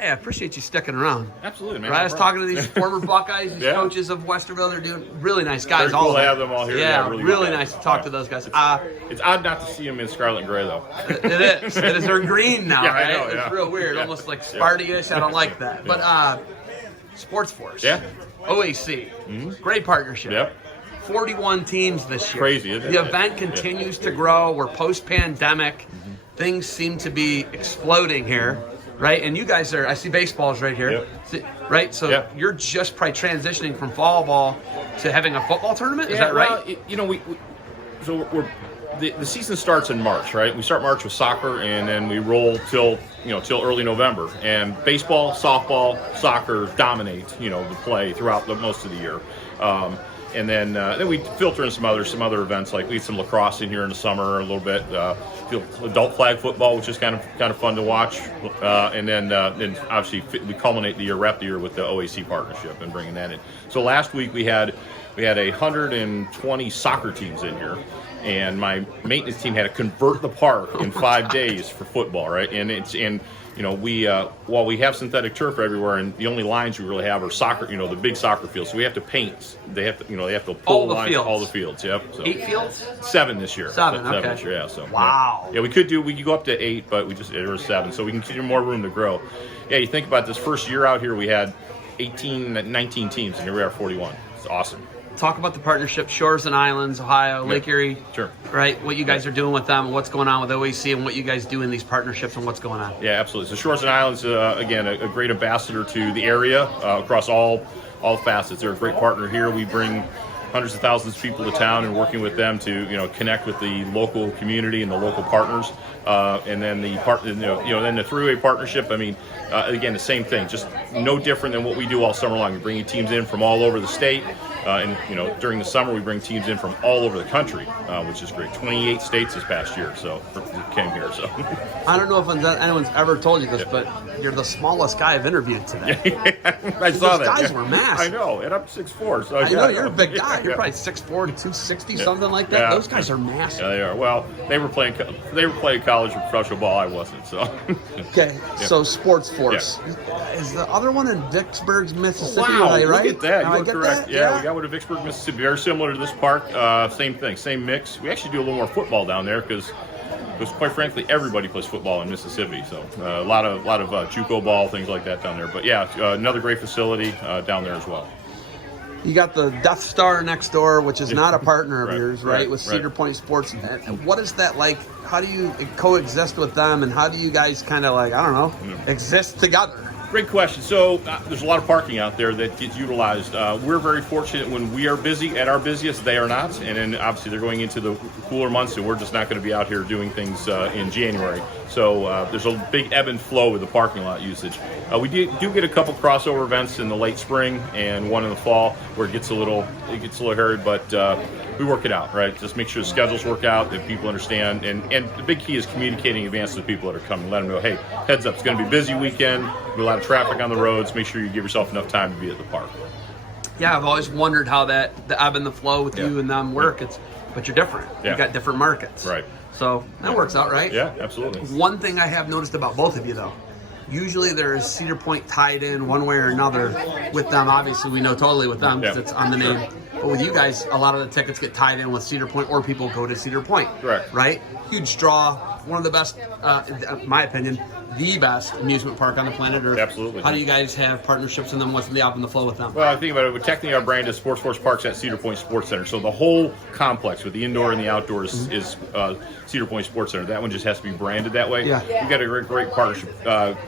Hey, I appreciate you sticking around. Absolutely, man. Right? No I was problem. talking to these former Buckeyes, these Yeah. coaches of Westerville. They're doing really nice guys. Very all cool of to them. have them all here. Yeah, Yeah, really really good guys. nice to talk Yeah. to those guys. It's odd not to see them in scarlet and gray, though. It is. It is. They're green now, Yeah, I right? know, It's yeah. real weird, Yeah. almost like Yeah. Sparty-ish. I don't like that. Yeah. But Sports Force. Yeah. OAC. Great partnership. Yep. 41 teams this year. Crazy, isn't it? The event continues to grow. We're post-pandemic. Things seem to be exploding here, right? And you guys are, I see baseballs right here. Yep. Right? So Yep. you're just probably transitioning from fall ball to having a football tournament? Is Yeah, that right? Well, the season starts in March, right? We start March with soccer, and then we roll till early November. And baseball, softball, soccer dominate the play throughout most of the year. And then we filter in some other events, like we had some lacrosse in here in the summer a little bit. Adult flag football, which is kind of fun to watch. And then obviously we culminate the year, wrap the year with the OAC partnership and bringing that in. So last week we had 120 soccer teams in here, and my maintenance team had to convert the park in 5 days for football, right? We while we have synthetic turf everywhere, and the only lines we really have are soccer, the big soccer fields. So we have to paint. They have to pull All the lines, fields. all the fields. Yep. So 8 fields? 7 this year. Seven, okay. this year. Yeah. So Wow. Yeah, we could go up to 8, but there was 7, so we can give more room to grow. Yeah, you think about this first year out here, we had 19 teams, and here we are 41. It's awesome. Talk about the partnership, Shores and Islands, Ohio, Lake Erie. Sure. Right? What you guys are doing with them, and what's going on with OAC, and what you guys do in these partnerships, and what's going on. Yeah, absolutely. So Shores and Islands, again, a great ambassador to the area across all facets. They're a great partner here. We bring hundreds of thousands of people to town, and working with them to connect with the local community and the local partners. And then then the three-way partnership. I mean, again, the same thing, just no different than what we do all summer long. We're bringing teams in from all over the state. And during the summer, we bring teams in from all over the country, which is great. 28 states this past year, so came here. So I don't know if anyone's ever told you this, but you're the smallest guy I've interviewed today. I saw Those that. guys were massive. I know, and I'm 6'4", so I know you're a big guy. You're probably 6'4" to 260, something like that. Yeah. Those guys are massive. Yeah, they are. Well, they were playing college or professional ball. I wasn't. So Okay, so Sports Force is the other one in Vicksburg, Mississippi. Wow, right? look at that. Am You I are get correct. that? Yeah, we got one in Vicksburg, Mississippi. Very similar to this park. Same thing, same mix. We actually do a little more football down there because quite frankly, everybody plays football in Mississippi. So a lot of JUCO ball, things like that down there. But yeah, another great facility down there as well. You got the Death Star next door, which is not a partner of yours, right? With right. Cedar Point Sports. And what is that like? How do you coexist with them, and how do you guys kind of exist together? Great question. So there's a lot of parking out there that gets utilized. We're very fortunate when we are busy at our busiest, they are not. And then obviously they're going into the cooler months, and we're just not going to be out here doing things in January. So there's a big ebb and flow with the parking lot usage. We do get a couple crossover events in the late spring and one in the fall where it gets a little hairy, but we work it out, right? Just make sure the schedules work out, that people understand. And the big key is communicating in advance to the people that are coming. Let them know, hey, heads up, it's going to be a busy weekend. There'll be a lot of traffic on the roads. Make sure you give yourself enough time to be at the park. Yeah, I've always wondered how the ebb and the flow with you and them work. But you're different. Yeah. You got different markets. Right. So that works out, right? Yeah, absolutely. One thing I have noticed about both of you, though, usually there is Cedar Point tied in one way or another with them. Obviously, we know totally with them because it's on the name. But with you guys, a lot of the tickets get tied in with Cedar Point, or people go to Cedar Point. Correct. Right? Huge draw. One of the best, in my opinion, the best amusement park on the planet Earth. Absolutely. How do you guys have partnerships in them? What's the ebb and the flow with them? Well, I think about it. Technically, our brand is Sports Force Parks at Cedar Point Sports Center. So the whole complex with the indoor and the outdoors is Cedar Point Sports Center. That one just has to be branded that way. Yeah. We've got a great partnership.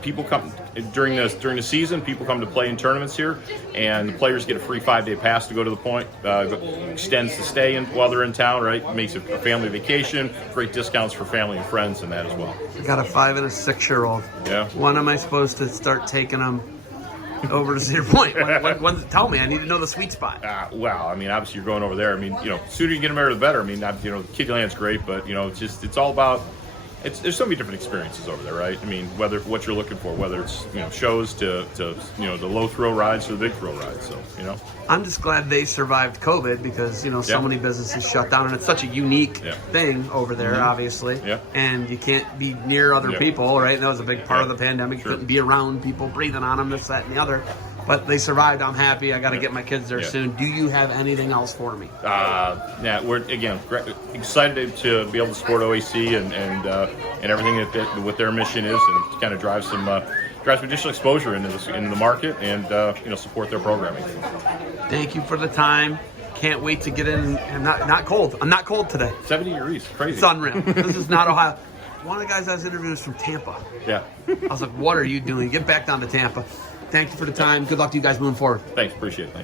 People come during the season. People come to play in tournaments here, and the players get a free 5-day pass to go to the point. Extends the stay while they're in town. Right, makes it a family vacation. Great discounts for family and friends in that as well. I got a 5 and a 6-year-old. Yeah. When am I supposed to start taking them over to Cedar Point? Tell me. I need to know the sweet spot. Well, I mean, obviously you're going over there. I mean, sooner you get them there, the better. I mean, Kiddieland's great, but it's all about there's so many different experiences over there, right? I mean, whether what you're looking for, whether it's shows to the low thrill rides to the big thrill rides. So I'm just glad they survived COVID because so many businesses shut down, and it's such a unique thing over there, obviously. Yeah. And you can't be near other people, right? And that was a big part of the pandemic. You couldn't be around people breathing on them, this, that, and the other. But they survived. I'm happy. I got to get my kids there soon. Do you have anything else for me? We're again excited to be able to support OAC and everything what their mission is, and kind of drive some additional exposure into the market and support their programming. Thank you for the time. Can't wait to get in. I'm not cold. I'm not cold today. 70 degrees, crazy. It's unreal. This is not Ohio. One of the guys I was interviewing is from Tampa. Yeah. I was like, what are you doing? Get back down to Tampa. Thank you for the time. Good luck to you guys moving forward. Thanks. Appreciate it. Thanks.